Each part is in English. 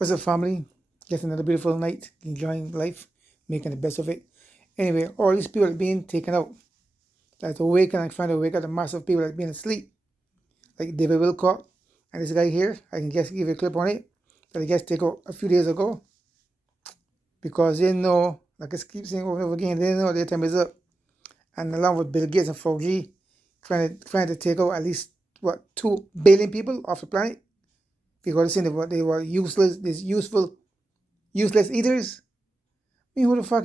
What's up, family? Just another beautiful night, enjoying life, making the best of it. Anyway, all these people that are being taken out, that's awakening and trying to wake up the mass of people that are being asleep, like David Wilcock and this guy here. I can just give you a clip on it that I just take out a few days ago because they know, like I keep saying over and over again, they know their time is up. And along with Bill Gates and Fauci, trying to take out at least 2 billion people off the planet because they were useless, useless eaters. I mean, who the fuck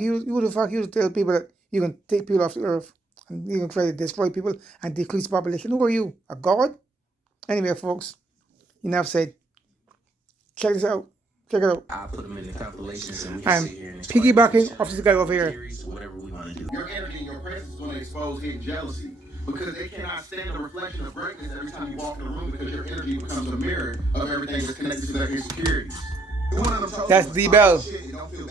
you tell people that you can take people off the earth and you can try to destroy people and decrease population? Who are you? A god? Anyway, folks, enough said. Check this out. Check it out. I'll put them in the compilations and we I'm can sit here and piggybacking off this guy over here. theories, whatever we want to do. Your energy and your presence is going to expose hidden jealousy because they cannot stand the reflection of greatness every time you walk in the room because your energy becomes a mirror of everything that's connected to their insecurities. That's D-Bell.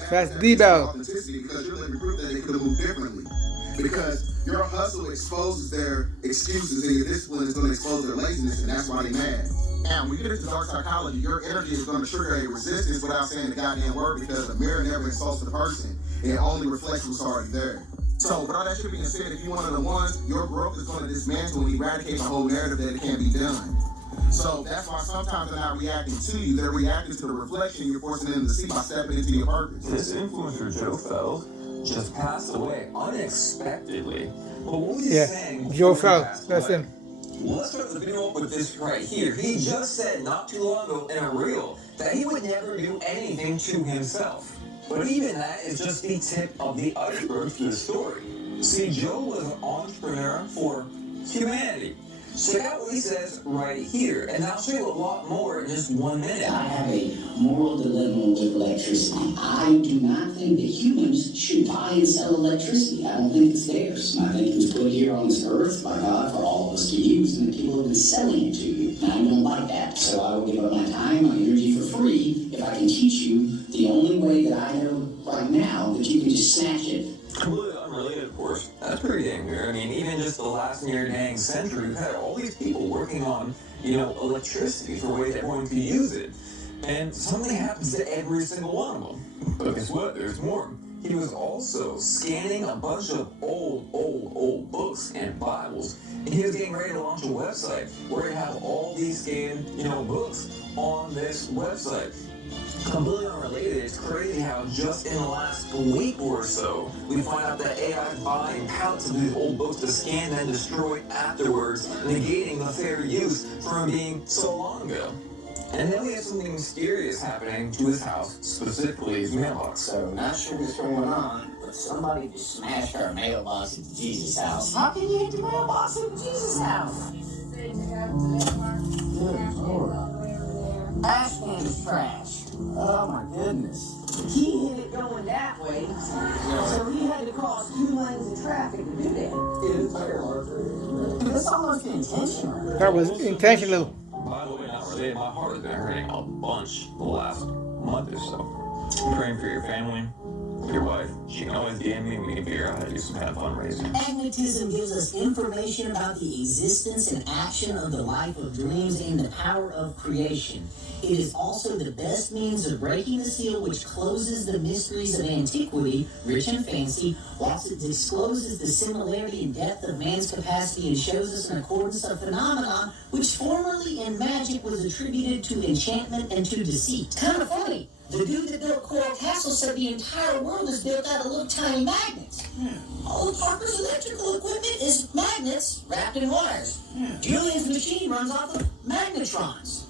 That's D-Bell. Because you're living proof that they could have moved differently. Because your hustle exposes their excuses and your discipline is going to expose their laziness, and that's why they mad. Now, when you get into dark psychology, your energy is going to trigger a resistance without saying the goddamn word because the mirror never insults the person. It only reflects what's already there. So, with all that shit being said, if you're one of the ones, your growth is going to dismantle and eradicate the whole narrative that it can't be done. So that's why sometimes they're not reacting to you. They're reacting to the reflection you're forcing them to see by stepping into your purpose. This influencer, Joe Feld, just passed away unexpectedly. But what was he saying? Joe Feld, that's him. Well, let's start the video up with this right here. He just said not too long ago in a reel that he would never do anything to himself. But even that is just the tip of the iceberg to the story. See, Joe was an entrepreneur for humanity. Check out what he says right here, and I'll show you a lot more in just 1 minute. I have a moral dilemma with electricity. I do not think that humans should buy and sell electricity. I don't think it's theirs. I think it was put here on this earth by God for all of us to use, and the people have been selling it to you. And I don't like that. So I will give up my time, my energy for free if I can teach you the only way that I know right now that you can just snatch it. Completely unrelated, of course. That's pretty dang weird. I mean, even just the last near dang century, we've had all these people working on, electricity for ways everyone can use it. And something happens to every single one of them. But guess what? There's more. He was also scanning a bunch of old books and Bibles. And he was getting ready to launch a website where he'd have all these scanned, books on this website. Completely unrelated, it's crazy how just in the last week or so, we find out that AI is buying pallets of these old books to scan and destroy afterwards, negating the fair use from being so long ago. And then we have something mysterious happening to his house, specifically his mailbox. So, not sure what's going on, but somebody just smashed our mailbox into Jesus' house. How can you hit the mailbox into Jesus' house? Good Lord. Ashcan is trash. Oh my goodness. He hit it going that way, so he had to cross 2 lanes of traffic to do that. That's almost intentional. That was intentional. By the way, not related, my heart has been hurting a bunch the last month or so. Praying for your family, your wife. She can always DM me and we can figure out how to do some kind of fundraising. Magnetism gives us information about the existence and action of the life of dreams and the power of creation. It is also the best means of breaking the seal which closes the mysteries of antiquity, rich and fancy, whilst it discloses the similarity and depth of man's capacity and shows us an accordance of phenomena which formerly in magic was attributed to enchantment and to deceit. Kind of funny. The dude that built Coral Castle said the entire world is built out of little tiny magnets. All of Parker's electrical equipment is magnets wrapped in wires. Julian's machine runs off of magnetrons.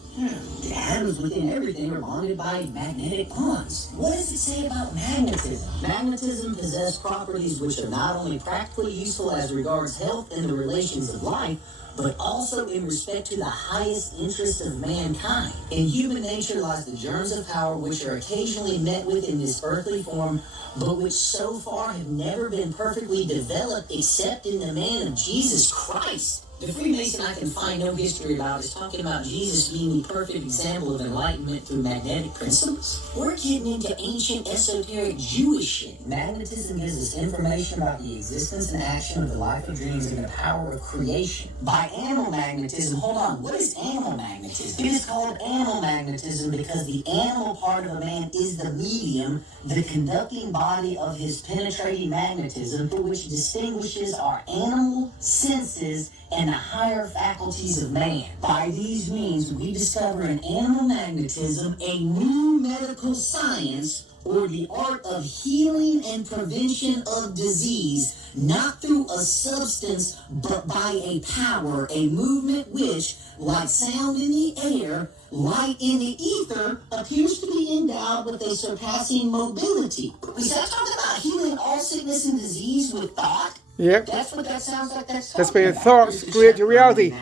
The atoms within everything are bonded by magnetic bonds. What does it say about magnetism? Magnetism possesses properties which are not only practically useful as regards health and the relations of life, but also in respect to the highest interest of mankind. In human nature lies the germs of power which are occasionally met with in this earthly form, but which so far have never been perfectly developed except in the man of Jesus Christ. The Freemason I can find no history about is talking about Jesus being the perfect example of enlightenment through magnetic principles. We're getting into ancient esoteric Jewish shit. Magnetism gives us information about the existence and action of the life of dreams and the power of creation. By animal magnetism, hold on, what is animal magnetism? It is called animal magnetism because the animal part of a man is the medium, the conducting body of his penetrating magnetism, which distinguishes our animal senses and the higher faculties of man. By these means, we discover in animal magnetism a new medical science, or the art of healing and prevention of disease, not through a substance, but by a power, a movement which, like sound in the air, light in the ether, appears to be endowed with a surpassing mobility. Is that talking about healing all sickness and disease with thought? Yep. That's what that sounds like. That's where your thoughts create your reality.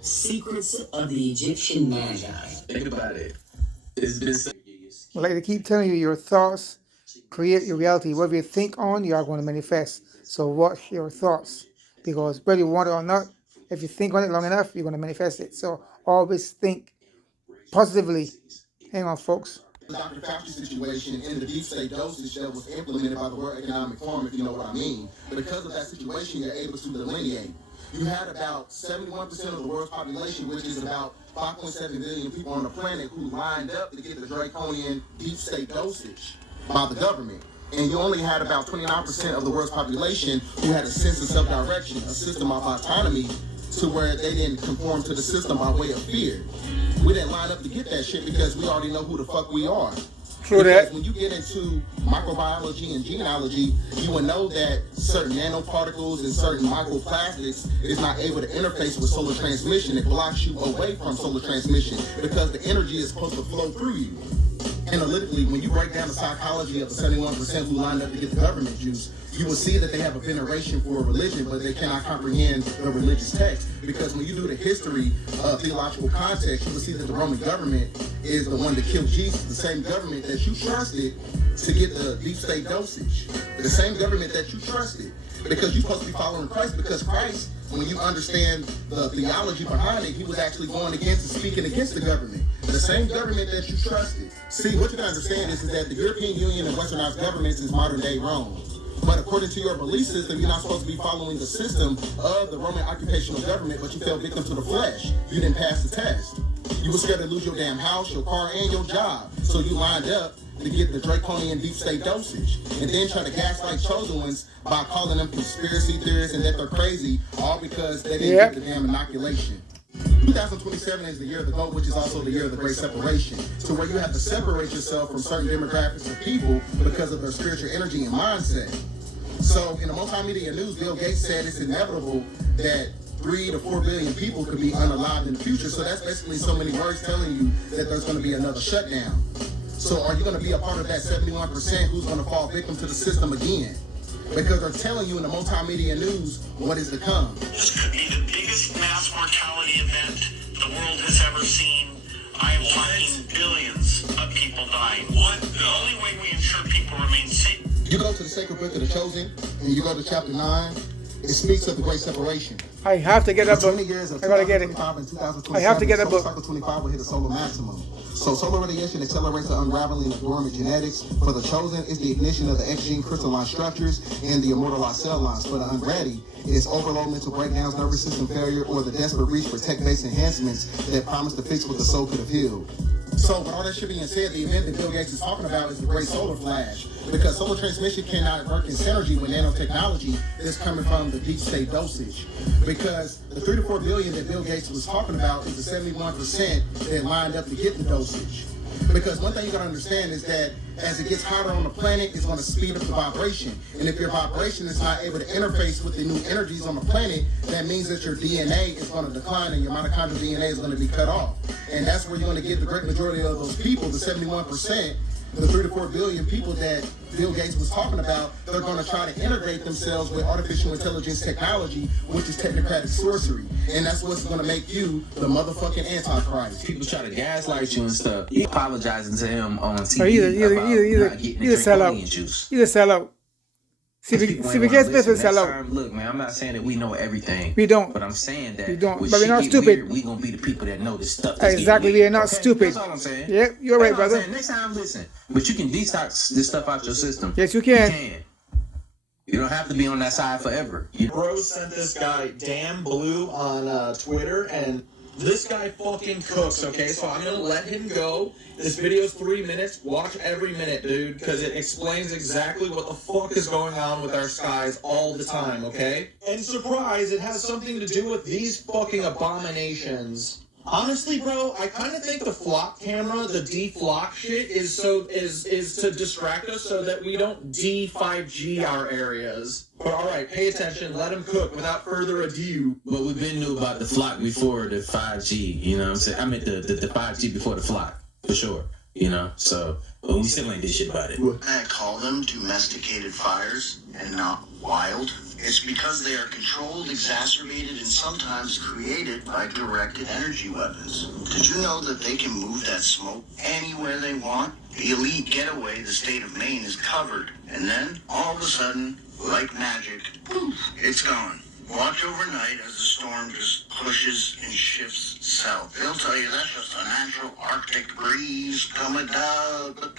Secrets of the Egyptian Magi. Think about it. It's been said. Like they keep telling you, your thoughts create your reality. Whatever you think on, you are going to manifest. So watch your thoughts. Because whether you want it or not, if you think on it long enough, you're going to manifest it. So always think positively. Hang on, folks. The Dr. Fauci situation and the deep state dosage that was implemented by the World Economic Forum, if you know what I mean. But because of that situation, you're able to delineate. You had about 71% of the world's population, which is about 5.7 billion people on the planet, who lined up to get the draconian deep state dosage by the government. And you only had about 29% of the world's population who had a sense of self-direction, a system of autonomy, to where they didn't conform to the system by way of fear. We didn't line up to get that shit because we already know who the fuck we are. True that. When you get into microbiology and genealogy, you will know that certain nanoparticles and certain microplastics is not able to interface with solar transmission. It blocks you away from solar transmission because the energy is supposed to flow through you. Analytically, when you break down the psychology of the 71% who lined up to get the government juice, you will see that they have a veneration for a religion, but they cannot comprehend the religious text. Because when you do the history of theological context, you will see that the Roman government is the one that killed Jesus, the same government that you trusted to get the deep state dosage, the same government that you trusted. Because you're supposed to be following Christ, because Christ, when you understand the theology behind it, he was actually going against and speaking against the government. The same government that you trusted. See, what you gotta understand is that the European Union and westernized governments is modern day Rome. But according to your belief system, you're not supposed to be following the system of the Roman occupational government, but you fell victim to the flesh. You didn't pass the test. You were scared to lose your damn house, your car, and your job. So you lined up to get the draconian deep state dosage. And then try to gaslight chosen ones by calling them conspiracy theorists and that they're crazy, all because they didn't get the damn inoculation. 2027 is the year of the GOAT, which is also the year of the Great Separation, to where you have to separate yourself from certain demographics of people because of their spiritual energy and mindset. So in the multimedia news, Bill Gates said it's inevitable that 3 to 4 billion people could be unalived in the future. So that's basically so many words telling you that there's going to be another shutdown. So are you going to be a part of that 71% who's going to fall victim to the system again? Because they're telling you in the multimedia news what is to come. This could be the biggest mass mortality event the world has ever seen. I am talking billions of people dying. What? The only way we ensure people remain safe. You go to the sacred book of the Chosen, and you go to chapter 9, it speaks of the Great Separation. I have to get that book. 20 years of I gotta get it. 2025 and 2027, I have to get that book. Cycle 25 will hit a solar maximum. So solar radiation accelerates the unraveling of dormant genetics. For the Chosen, it's the ignition of the X-gene crystalline structures and the immortalized cell lines. For the unready, it's overload, mental breakdowns, nervous system failure, or the desperate reach for tech-based enhancements that promise to fix what the soul could have healed. So with all that shit being said, the event that Bill Gates is talking about is the Great Solar Flash. Because solar transmission cannot work in synergy with nanotechnology that's coming from the deep state dosage. Because the 3 to 4 billion that Bill Gates was talking about is the 71% that lined up to get the dosage. Because one thing you gotta understand is that as it gets hotter on the planet, it's gonna speed up the vibration. And if your vibration is not able to interface with the new energies on the planet, that means that your DNA is gonna decline and your mitochondrial DNA is gonna be cut off. And that's where you're gonna get the great majority of those people, the 71%, the 3 to 4 billion people that Bill Gates was talking about, they're going to try to integrate themselves with artificial intelligence technology, which is technocratic sorcery. And that's what's going to make you the motherfucking Antichrist. People try to gaslight you and stuff. You apologizing to him on TV Or either about not getting the sell out. draconian juice. Either sell out. See, we People ain't get wanna Smith listen. and sell Next out. time, look, man, I'm not saying that we know everything. We don't. But I'm saying that We don't. when But we're shit not get stupid. weird, we gonna be the people that know this stuff. That's Exactly, getting we are not weird, okay? stupid. That's all I'm saying. Yep, you're right, That's all I'm brother. saying. Next time, listen. But you can detox this stuff out your system. Yes, you can. You can. You don't have to be on that side forever. You Bro sent this guy Damn Blue on Twitter, and this guy fucking cooks, okay? So I'm gonna let him go. This video's 3 minutes. Watch every minute, dude, because it explains exactly what the fuck is going on with our skies all the time, okay? And surprise, it has something to do with these fucking abominations. Honestly, bro, I kind of think the flock camera, the deflock shit, is to distract us so that we don't D5G our areas. But all right, pay attention. Let him cook. Without further ado. But we've been knew about the flock before the 5G, you know what I'm saying? I meant the 5G before the flock, for sure, you know? So, but we still ain't did shit about it. I call them domesticated fires and not wild. It's because they are controlled, exacerbated, and sometimes created by directed energy weapons. Did you know that they can move that smoke anywhere they want? The elite getaway, the state of Maine, is covered. And then, all of a sudden, like magic, poof, it's gone. Watch overnight as the storm just pushes and shifts south. They'll tell you that's just a natural Arctic breeze coming down. But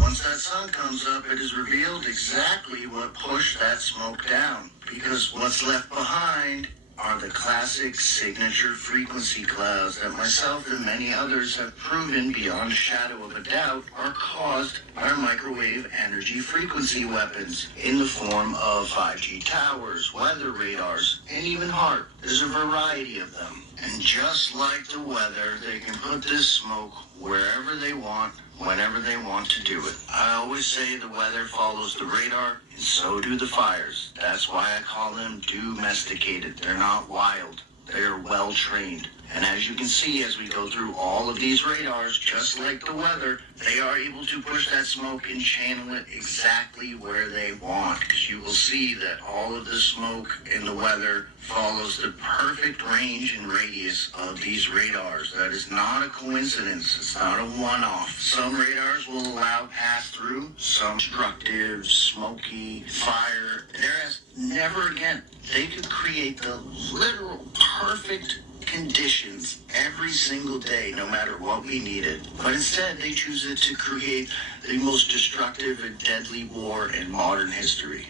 once that sun comes up, it is revealed exactly what pushed that smoke down. Because what's left behind are the classic signature frequency clouds that myself and many others have proven beyond a shadow of a doubt are caused by our microwave energy frequency weapons in the form of 5G towers, weather radars, and even HAARP. There's a variety of them. And just like the weather, they can put this smoke wherever they want, whenever they want to do it. I always say the weather follows the radar, and so do the fires. That's why I call them domesticated. They're not wild. They are well trained. And as you can see, as we go through all of these radars, just like the weather, they are able to push that smoke and channel it exactly where they want. Because you will see that all of the smoke in the weather follows the perfect range and radius of these radars. That is not a coincidence. It's not a one-off. Some radars will allow pass-through, some destructive, smoky, fire. Whereas never again. They could create the literal perfect conditions every single day, no matter what we needed. But instead, they choose it to create the most destructive and deadly war in modern history.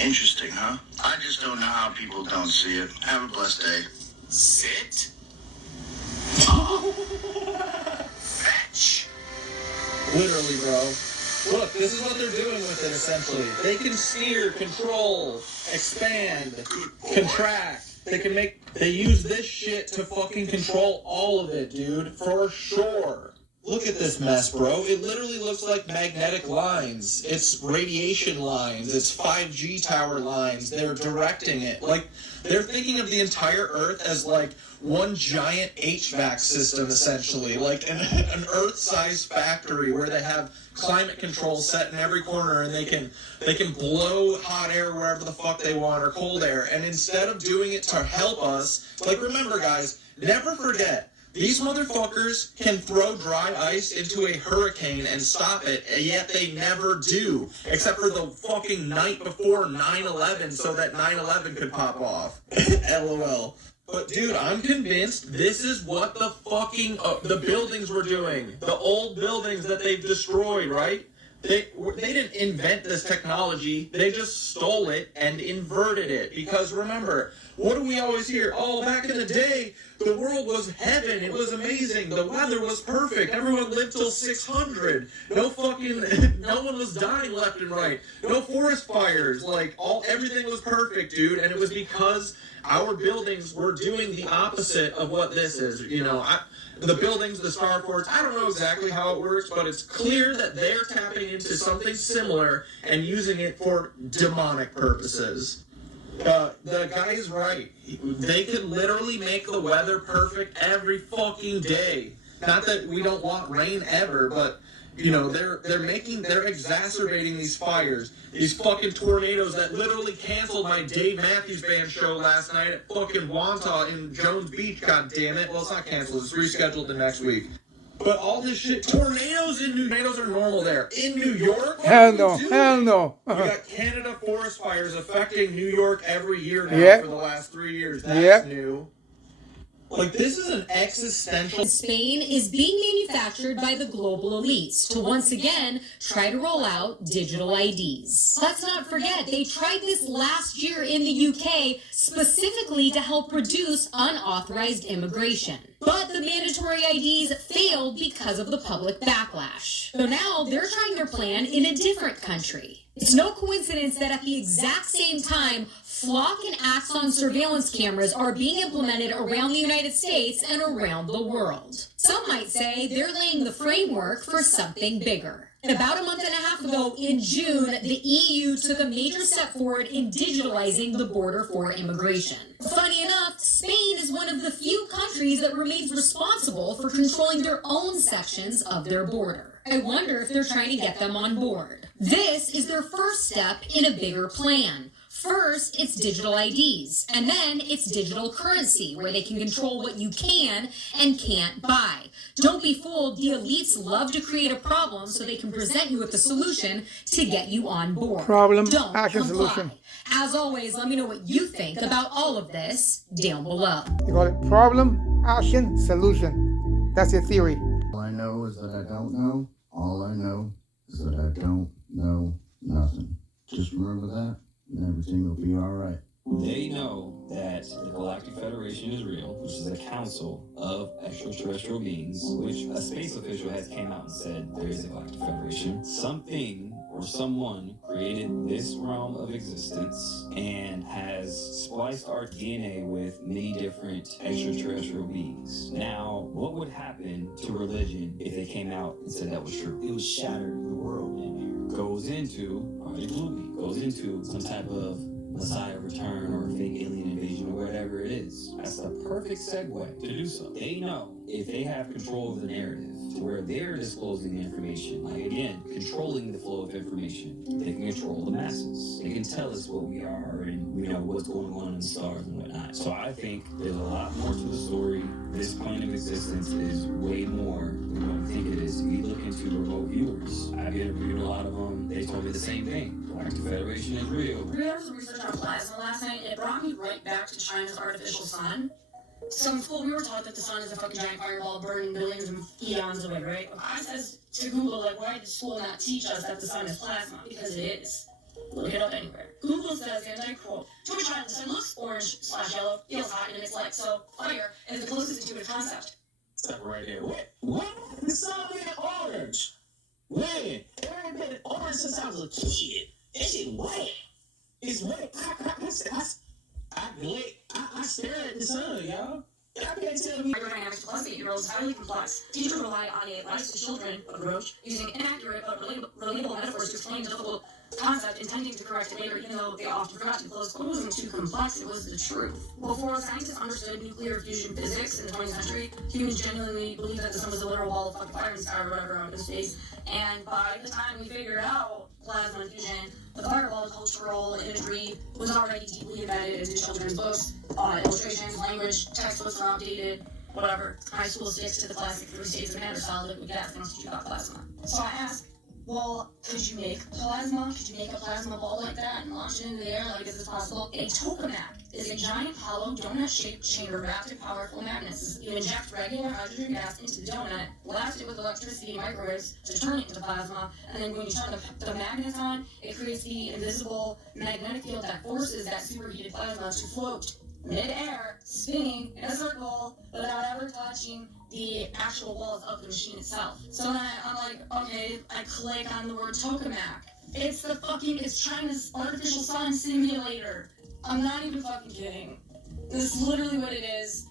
Interesting, huh? I just don't know how people don't see it. Have a blessed day. Sit. Fetch. Literally, bro. Look, this is what they're doing with it, essentially. They can steer, control, expand, contract. They use this shit to fucking control all of it, dude. For sure. Look at this mess, bro. It literally looks like magnetic lines. It's radiation lines. It's 5G tower lines. They're directing it. Like, they're thinking of the entire Earth as, like, one giant HVAC system, essentially. Like, an Earth-sized factory where they have climate control set in every corner, and they can blow hot air wherever the fuck they want, or cold air. And instead of doing it to help us, like, remember, guys, never forget, these motherfuckers can throw dry ice into a hurricane and stop it, and yet they never do. Except for the fucking night before 9/11 so that 9/11 could pop off. LOL. But dude, I'm convinced this is what the fucking, the buildings were doing. The old buildings that they've destroyed, right? They didn't invent this technology. They just stole it and inverted it. Because remember, what do we always hear? Oh, back in the day, the world was heaven. It was amazing. The weather was perfect. Everyone lived till 600. No one was dying left and right. No forest fires. Like, everything was perfect, dude. And it was because our buildings were doing the opposite of what this is. You know, the buildings, the starports, I don't know exactly how it works, but it's clear that they're tapping into something similar and using it for demonic purposes. The guy is right. They could literally make the weather perfect every fucking day. Not that we don't want rain ever, but you know, they're exacerbating these fires, these fucking tornadoes that literally canceled my Dave Matthews Band show last night at fucking Wantagh in Jones Beach, god damn it. Well, it's not canceled, it's rescheduled to next week. But all this shit, tornadoes are normal there. In New York? Hell no. Hell no. You got Canada forest fires affecting New York every year now Yep. for the last 3 years. That's Yep. new. Like, this is an existential... Spain is being manufactured by the global elites to once again try to roll out digital IDs. Let's not forget, they tried this last year in the UK specifically to help reduce unauthorized immigration. But the mandatory IDs failed because of the public backlash. So now they're trying their plan in a different country. It's no coincidence that at the exact same time, Flock and Axon surveillance cameras are being implemented around the United States and around the world. Some might say they're laying the framework for something bigger. About a month and a half ago, in June, the EU took a major step forward in digitalizing the border for immigration. Funny enough, Spain is one of the few countries that remains responsible for controlling their own sections of their border. I wonder if they're trying to get them on board. This is their first step in a bigger plan. First, it's digital IDs, and then it's digital currency, where they can control what you can and can't buy. Don't be fooled, the elites love to create a problem so they can present you with a solution to get you on board. Problem, Don't action, comply. solution. As always, let me know what you think about all of this down below. They call it problem, action, solution. That's your theory. All I know is that I don't know. All I know is that I don't know nothing. Just remember that, and everything will be all right. They know that the Galactic Federation is real, which is a council of extraterrestrial beings, which a space official has came out and said there is a Galactic Federation. Something or someone created this realm of existence and has spliced our DNA with many different extraterrestrial beings. Now, what would happen to religion if they came out and said that was true? It would shatter the world in here. Goes into Project Bluebeam, goes into some type of Messiah return or fake alien invasion or whatever it is. That's the perfect segue to do so. They know if they have control of the narrative to where they're disclosing the information, like again, controlling the flow of information, they can control the masses. They can tell us what we are and we know what's going on in the stars and whatnot. So I think there's a lot more to the story. This plane of existence is way more than what we think it is. We look into remote viewers. I've interviewed a lot of them. They told me the same thing. Galactic Federation is real. We did some research on plasma last night. It brought me right back to China's artificial sun. So in school, we were taught that the sun is a fucking giant fireball burning billions of eons away, right? I says to Google, like, why did school not teach us that the sun is plasma? Because it is. Look it up anywhere. Google says, and I quote, to a child, the sun looks orange/yellow, feels hot, and it's like, so fire is the closest intuitive concept. Stop right there. What? The sun been orange. Man, it been orange since I was a kid. That shit wet. It's wet. I stare at the sun, y'all. I can't tell me. Hydrodynamics plus 8-year-olds is highly complex. Teachers rely on a life to children approach, using inaccurate but relatable metaphors to explain difficult concept, intending to correct it later, even though they often forgot to close. It wasn't too complex, it was the truth. Before scientists understood nuclear fusion physics in the 20th century, humans genuinely believed that the sun was a literal wall of fucking fire in the sky or whatever out in space. And by the time we figured out plasma fusion, the fireball cultural imagery was already deeply embedded into children's books, illustrations, language, textbooks are outdated, whatever. High school sticks to the classic 3 states of matter, solid, liquid, gas, and teach you about plasma. So I asked, well, could you make plasma? Could you make a plasma ball like that and launch it into the air? Like, is this possible? A tokamak is a giant hollow donut-shaped chamber wrapped in powerful magnets. You inject regular hydrogen gas into the donut, blast it with electricity and microwaves to turn it into plasma, and then when you turn the magnets on, it creates the invisible magnetic field that forces that superheated plasma to float mid-air, spinning in a circle without ever touching the actual walls of the machine itself. So then I'm like, okay, I click on the word tokamak. It's China's artificial sun simulator. I'm not even fucking kidding. This is literally what it is.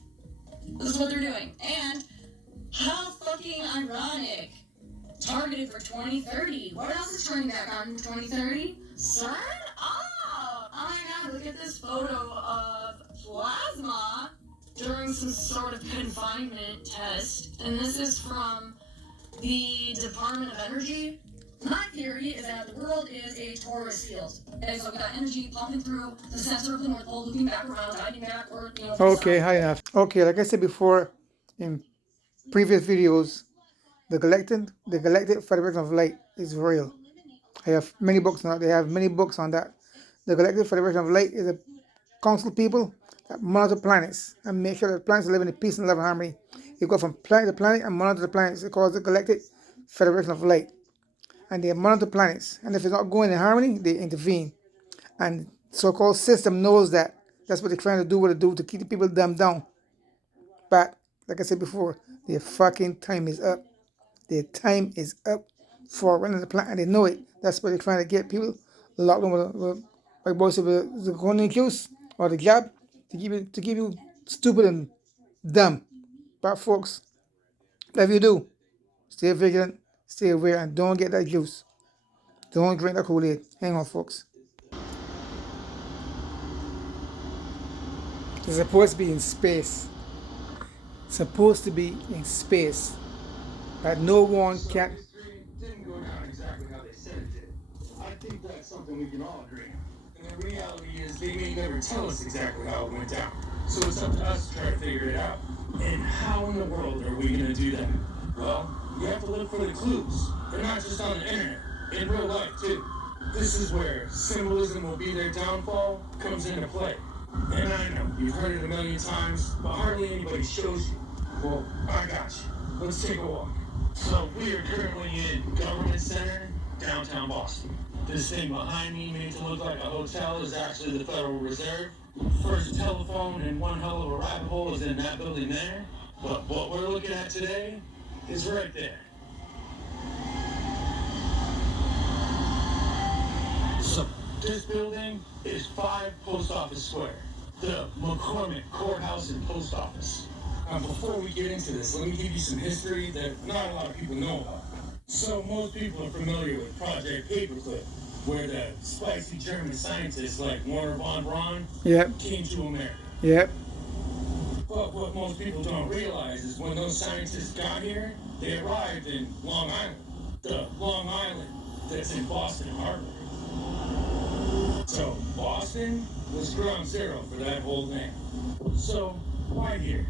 This is what they're doing. And how fucking ironic. Targeted for 2030. What else is turning back on in 2030? Sun up! Oh my god, look at this photo of plasma during some sort of confinement test. And this is from the Department of Energy. My theory is that the world is a torus field. And so we got energy pumping through the center of the North Pole, looping back around, guiding backward, Okay, high enough. Okay, like I said before in previous videos, The Galactic Federation of Light is real. I have many books on that. They have many books on that. The Galactic Federation of Light is a council of people that monitor planets and make sure that planets live in peace and love and harmony. You go from planet to planet and monitor the planets. It's called the Galactic Federation of Light. And they monitor planets. And if it's not going in harmony, they intervene. And so-called system knows that. That's what they're trying to do what they do to keep the people dumbed down. But, like I said before, their fucking time is up. Their time is up for running the planet, and they know it. That's what they're trying to get people locked in with like boys with the coronavirus or the jab to keep you stupid and dumb. But folks, whatever you do, stay vigilant, stay aware, and don't get that juice. Don't drink that Kool-Aid. Hang on, folks. It's supposed to be in space. Supposed to be in space. But no one can. Didn't go down exactly how they said it did. I think that's something we can all agree on. And the reality is they may never tell us exactly how it went down. So it's up to us to try to figure it out. And how in the world are we going to do that? Well, you have to look for the clues. They're not just on the internet. In real life, too. This is where symbolism will be their downfall comes into play. And I know, you've heard it a million times, but hardly anybody shows you. Well, I got you. Let's take a walk. So we are currently in Government Center, downtown Boston. This thing behind me made to look like a hotel is actually the Federal Reserve. First telephone and one hell of a rabbit hole is in that building there. But what we're looking at today is right there. So this building is 5 Post Office Square, the McCormick Courthouse and Post Office. Now, before we get into this, let me give you some history that not a lot of people know about. So most people are familiar with Project Paperclip, where the spicy German scientists like Werner von Braun came to America. Yep. But what most people don't realize is when those scientists got here, they arrived in Long Island, the Long Island that's in Boston Harbor. So Boston was ground zero for that whole thing. So why here?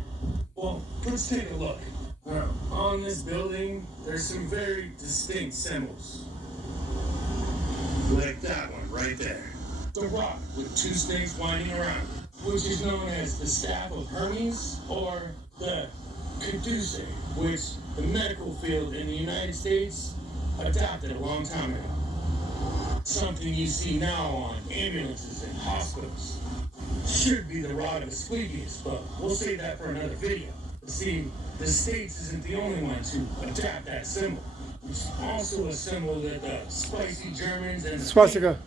Well, let's take a look. Now, on this building, there's some very distinct symbols. Like that one right there. The rock with 2 snakes winding around, which is known as the Staff of Hermes, or the Caduceus, which the medical field in the United States adopted a long time ago. Something you see now on ambulances and hospitals. Should be the rod of Asclepius, but we'll save that for another video. See, the States isn't the only one to adapt that symbol. It's also a symbol that the spicy Germans and the Swastika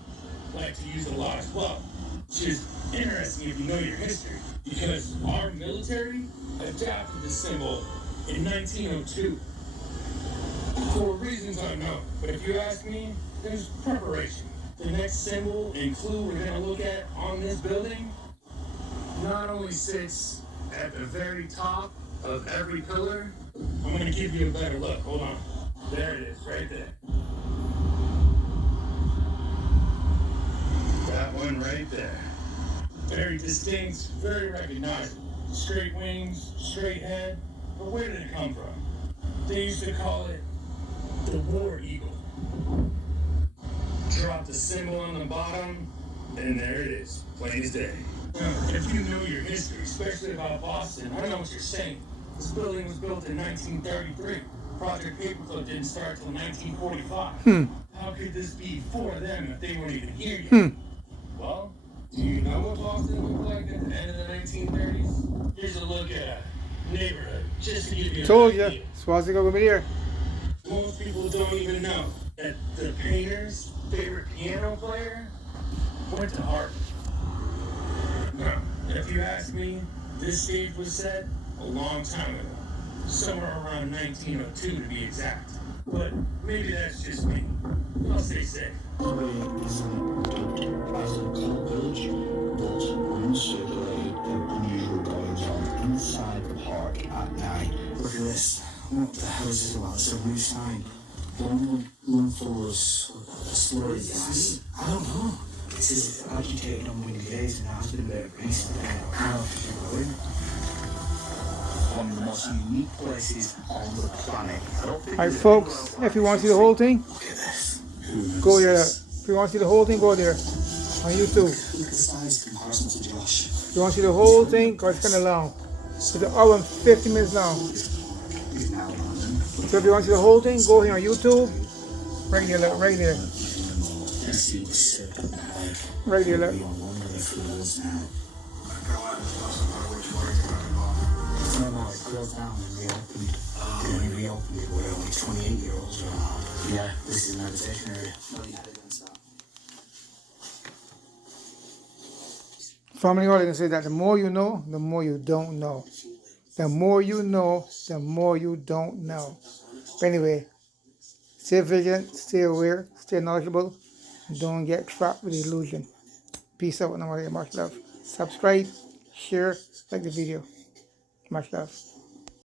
like to use a lot as well. Which is interesting if you know your history, because our military adapted the symbol in 1902. For reasons unknown, but if you ask me, there's preparation. The next symbol and clue we're going to look at on this building not only sits at the very top of every pillar. I'm going to give you a better look. Hold on. There it is, right there. That one right there. Very distinct, very recognizable. Straight wings, straight head. But where did it come from? They used to call it the War Eagle. Drop the symbol on the bottom, and there it is, plain as day. Now, if you know your history, especially about Boston, I know what you're saying. This building was built in 1933. Project Paperclip didn't start till 1945. How could this be for them if they weren't even here yet? Well, do you know what Boston looked like at the end of the 1930s? Here's a look at a neighborhood, just to give you told an you. idea. Swastika over here. Most people don't even know that the painter's favorite piano player went to Harvard. Now, if you ask me, this stage was set a long time ago. Somewhere around 1902 to be exact. But maybe that's just me. I'll stay safe. Is as a coal village that runs circulate unusual goings on inside the park at night. Look at this. What the hell is this about? It's a roof sign. One full of slurry gas. I don't know. It says it's agitated on windy days and has been very recent. I don't know if you know it. one of the most unique places on the planet. Alright, folks, if you want to see the whole thing, Look at this. go there. If you want to see the whole thing, go there on YouTube. Look at the size comparison to Josh. If you want to see the whole thing, because it's kind of long. It's an hour and 50 minutes long. He's now in London. So if you want to see the whole thing, go here on YouTube. Right there, look, right there. Let's see what's set up like. Right there, look. Be on one of the floors now. No, it closed down and reopened. They only reopened it where only 28-year-olds are allowed. Yeah, this is another station area. Family, all I can say that the more you know, the more you don't know. The more you know, the more you don't know. But anyway, stay vigilant, stay aware, stay knowledgeable, and don't get trapped with illusion. Peace out, and much love. Subscribe, share, like the video. Much love.